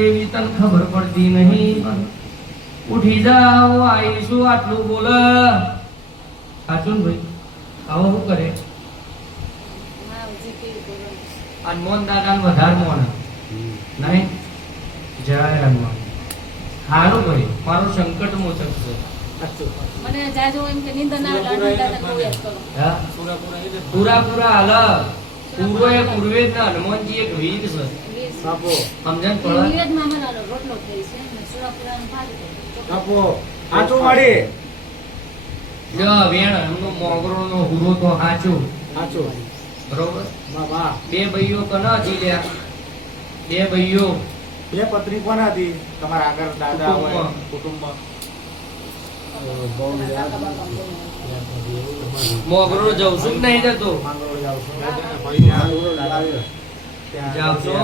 એવી તને ખબર પડતી નહીં. ઉઠી જાવ આવીશું આટલું બોલ સાચું ને ભાઈ? આવો શું કરે હનુમાન દાદા વધારે મોન નહીં જય હનુમાન. સારું ભાઈ મારું સંકટ મોચક છે. મને જાજો એમ કે નિંદન ના દાદા બહુ યાદ કરો. હા પૂરા હાલ પૂર્વે હનુમાનજી એક વીર છે. આપો સમજણ પડે? નિવેદ માં મને રોટલો થઈ છે ને સુરાપુરા નું ભાત આપો આટલું માડી જો વેણ એમનો મોગરો નો હુરો તો હાચું સાચું બરોબર. બાબા બે ભાઈઓ કના હતી લ્યા? બે ભાઈઓ બે પત્ની કોણ હતી તમારા આગળ દાદા હોય કુટુંબમાં. કુટુંબમાં મોગરો જવું છું કે નહીં જતો? માંગરોળ જાવ છું જાવ છો?